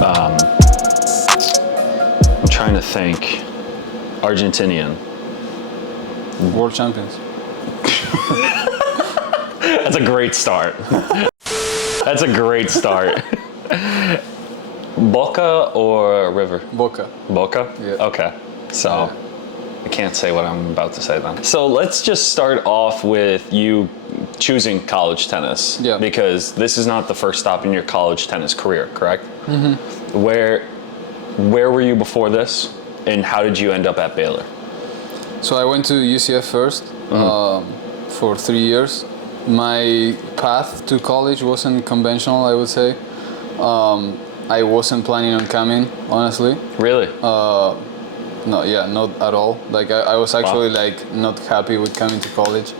I'm trying to think. Argentinian. World champions. That's a great start. That's a great start. Boca or River? Boca. Boca? Yeah. Okay. So I can't say what I'm about to say then. So let's just start off with you choosing college tennis. Yeah. Because this is not the first stop in your college tennis career, correct? Mm-hmm. Where were you before this, and how did you end up at Baylor? So I went to UCF first for 3 years. My path to college wasn't conventional, I would say. I wasn't planning on coming, honestly. Really? No, yeah, not at all. Like I was actually like not happy with coming to college.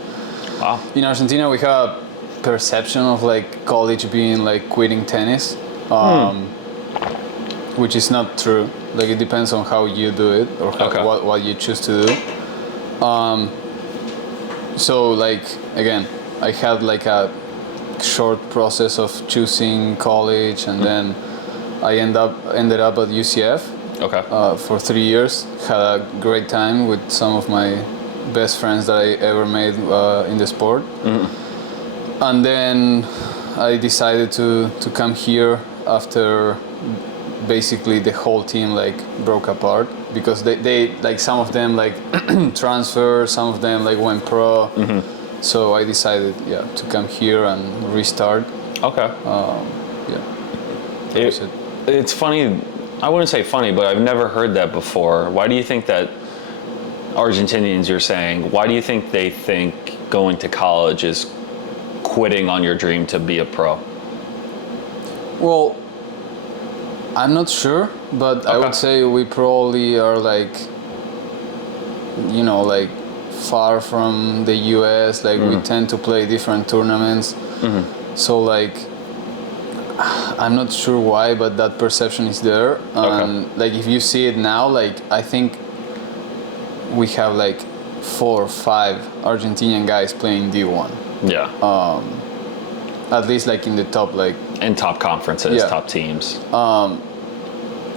Wow. In Argentina, we have a perception of like college being like quitting tennis, which is not true. Like it depends on how you do it or how, what you choose to do. So like again, I had like a short process of choosing college, and then I ended up at UCF. Okay. For 3 years. Had a great time with some of my best friends that I ever made in the sport. Mm-hmm. And then I decided to come here after basically the whole team like broke apart, because they like some of them like transferred, some of them like went pro. Mm-hmm. So I decided to come here and restart. Okay. It's funny. I wouldn't say funny, but I've never heard that before. Why do you think that Argentinians, you're saying, why do you think they think going to college is quitting on your dream to be a pro? Well, I'm not sure, but I would say we probably are like, you know, like far from the US. Like we tend to play different tournaments. Mm-hmm. So like, I'm not sure why, but that perception is there. And like if you see it now, like I think we have like 4 or 5 Argentinian guys playing D1. Yeah. At least like in the top, like in top conferences, top teams.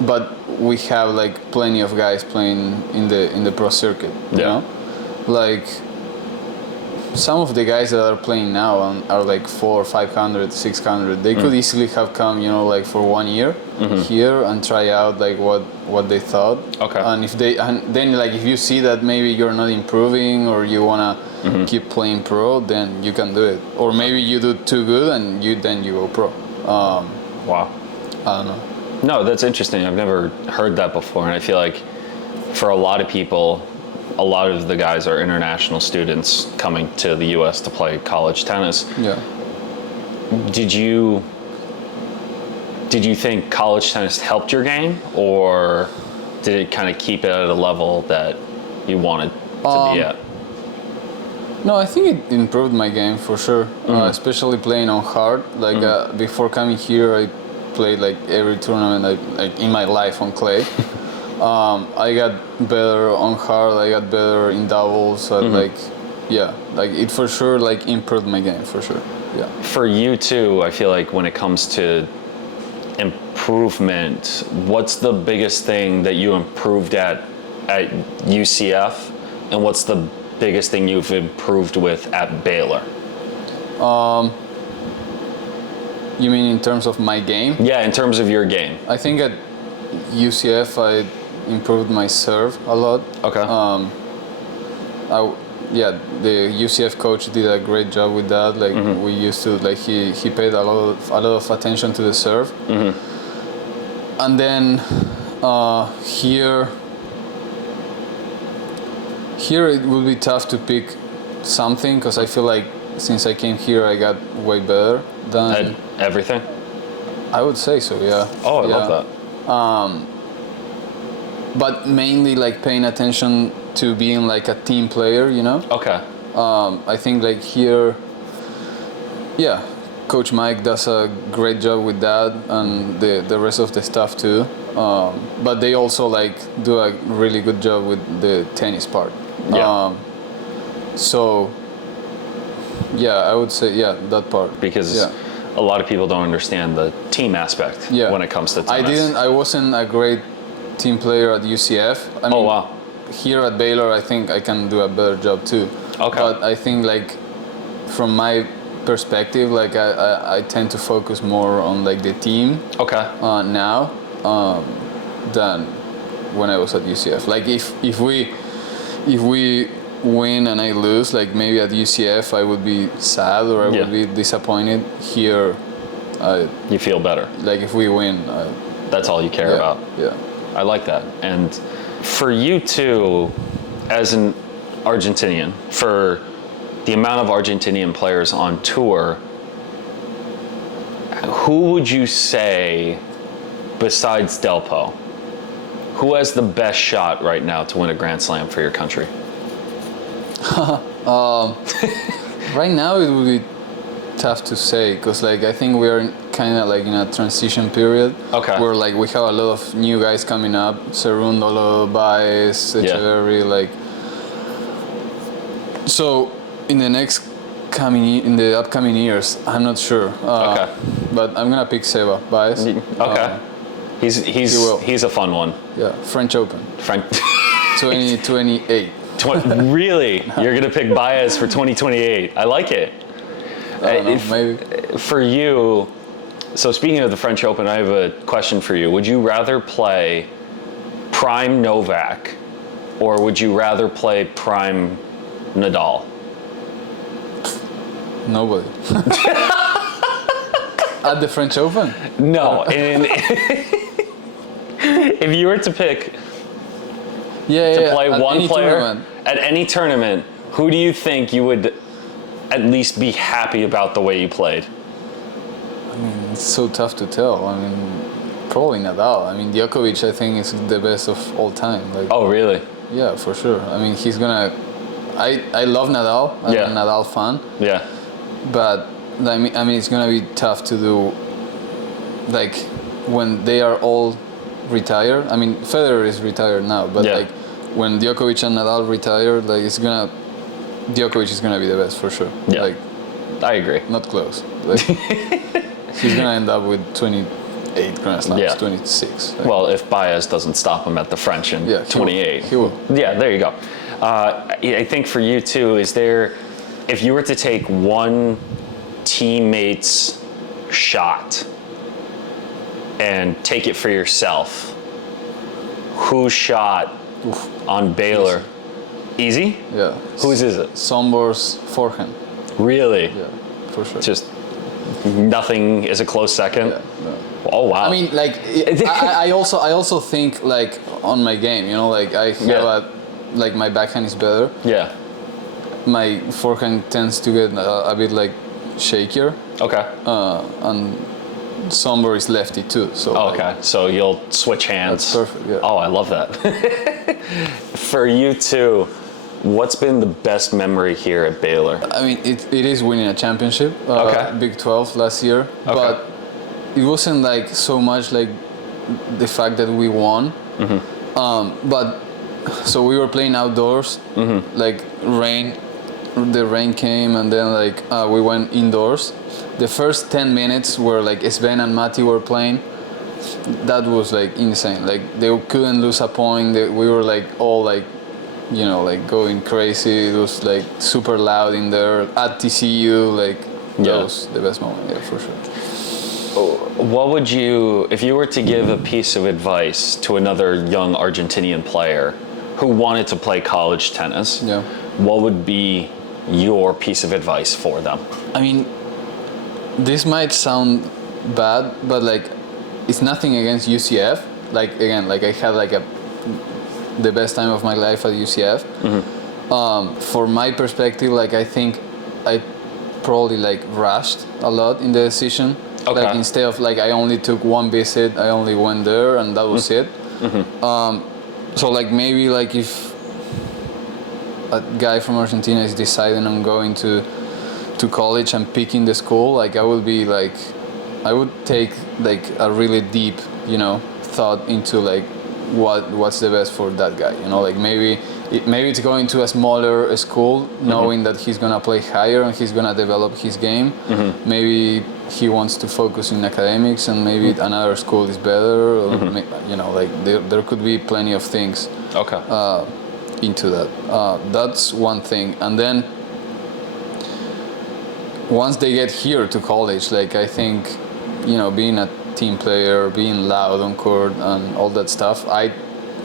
But we have like plenty of guys playing in the pro circuit. You know? Like some of the guys that are playing now are like 400, 500, 600. They could easily have come, you know, like for 1 year here and try out like what they thought. Okay. And then like if you see that maybe you're not improving or you wanna keep playing pro, then you can do it. Or maybe you do too good and you go pro. Wow. I don't know. No, that's interesting. I've never heard that before, and I feel like for a lot of people, a lot of the guys are international students coming to the U.S. to play college tennis. Yeah. Did you think college tennis helped your game, or did it kind of keep it at a level that you wanted to be at? No, I think it improved my game for sure, especially playing on hard. Like before coming here, I played like every tournament like in my life on clay. I got better on hard. I got better in doubles. Like it for sure like improved my game for sure. Yeah. For you too, I feel like when it comes to improvement, what's the biggest thing that you improved at UCF, and what's the biggest thing you've improved with at Baylor? You mean in terms of my game? Yeah, in terms of your game. I think at UCF I improved my serve a lot. Okay. The UCF coach did a great job with that. Like we used to, like he paid a lot of attention to the serve. And then here it will be tough to pick something, because I feel like since I came here I got way better than at everything. I would say so. Yeah. Oh, I love that. But mainly like paying attention to being like a team player, you know? Okay. I think like here, Coach Mike does a great job with that, and the rest of the staff too. But they also like do a really good job with the tennis part. Yeah. I would say that part. Because a lot of people don't understand the team aspect when it comes to tennis. I wasn't a great team player at UCF. I mean, oh wow. Here at Baylor, I think I can do a better job too. Okay. But I think like from my perspective, like I tend to focus more on like the team. Okay. Now than when I was at UCF. Like if we win and I lose, like maybe at UCF I would be sad or I would be disappointed. Here, you feel better. Like if we win, that's all you care about. Yeah. I like that. And for you too, as an Argentinian, for the amount of Argentinian players on tour, who would you say, besides Delpo, who has the best shot right now to win a Grand Slam for your country? Right now it would be tough to say because like I think we're kind of like in a transition period. Okay. Where like we have a lot of new guys coming up, Cerundolo, Baez, Echeverry, like. So in the upcoming years, I'm not sure. Okay. But I'm gonna pick Seba Baez. Okay. He's a fun one. Yeah, French Open. 2028. Really? You're gonna pick Baez for 2028? I like it. I don't know, maybe. For you, so speaking of the French Open, I have a question for you. Would you rather play prime Novak, or would you rather play prime Nadal? Nobody. At the French Open? No. If you were to pick play one player tournament. At any tournament, who do you think you would at least be happy about the way you played? I mean, it's so tough to tell. I mean, probably Nadal. I mean, Djokovic, I think, is the best of all time. Like, oh, really? Yeah, for sure. I mean, he's gonna. I love Nadal. I'm a Nadal fan. Yeah. But I mean, it's gonna be tough to do. Like when they are all retired. I mean, Federer is retired now, but like when Djokovic and Nadal retire, like Djokovic is gonna be the best for sure. Yeah. Like, I agree. Not close. Like, he's gonna end up with 28 Grand Slams, 26. Like. Well, if Baez doesn't stop him at the French in 28. He will. Yeah, there you go. I think for you too, if you were to take one teammate's shot and take it for yourself, whose shot on Baylor? Easy? Yeah. Whose is it? Sombor's forehand. Really? Yeah, for sure. Just nothing is a close second? Yeah, no. Oh, wow. I mean, like, I also think, like, on my game, you know, like, I have like, my backhand is better. Yeah. My forehand tends to get a bit, like, shakier. Okay. And Sombor is lefty, too. So okay. So you'll switch hands. That's perfect, yeah. Oh, I love that. For you, too, what's been the best memory here at Baylor? I mean, it is winning a championship, Big 12 last year, but it wasn't like so much like the fact that we won. But so we were playing outdoors, like the rain came, and then like we went indoors. The first 10 minutes where like Sven and Matti were playing, that was like insane. Like they couldn't lose a point. We were like all like, you know, like going crazy. It was like super loud in there at TCU. Like that was the best moment, yeah, for sure. What would you, if you were to give a piece of advice to another young Argentinian player who wanted to play college tennis, what would be your piece of advice for them? I mean, this might sound bad, but like it's nothing against UCF. Like again, like I had like the best time of my life at UCF. For my perspective, like I think I probably like rushed a lot in the decision. Like instead of like I only took one visit, I only went there and that was it. So like maybe like if a guy from Argentina is deciding on going to college and picking the school, like I would be like, I would take like a really deep, you know, thought into like what's the best for that guy, you know, like maybe maybe it's going to a smaller school, knowing that he's gonna play higher and he's gonna develop his game. Maybe he wants to focus in academics, and maybe another school is better. Or you know, like there could be plenty of things. Okay. Into that. That's one thing, and then once they get here to college, like I think, you know, being a team player, being loud on court, and all that stuff, I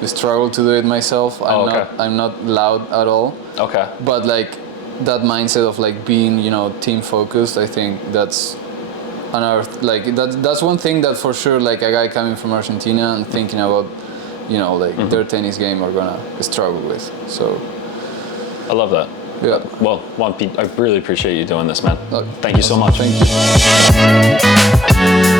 struggle to do it myself. I'm not loud at all. Okay. But like that mindset of like being, you know, team focused, I think that's another like that's one thing that for sure, like a guy coming from Argentina and thinking about, you know, like their tennis game are gonna struggle with. So I love that. yeah. Well, Juanpi, I really appreciate you doing this, man. Thank you so much. Thank you.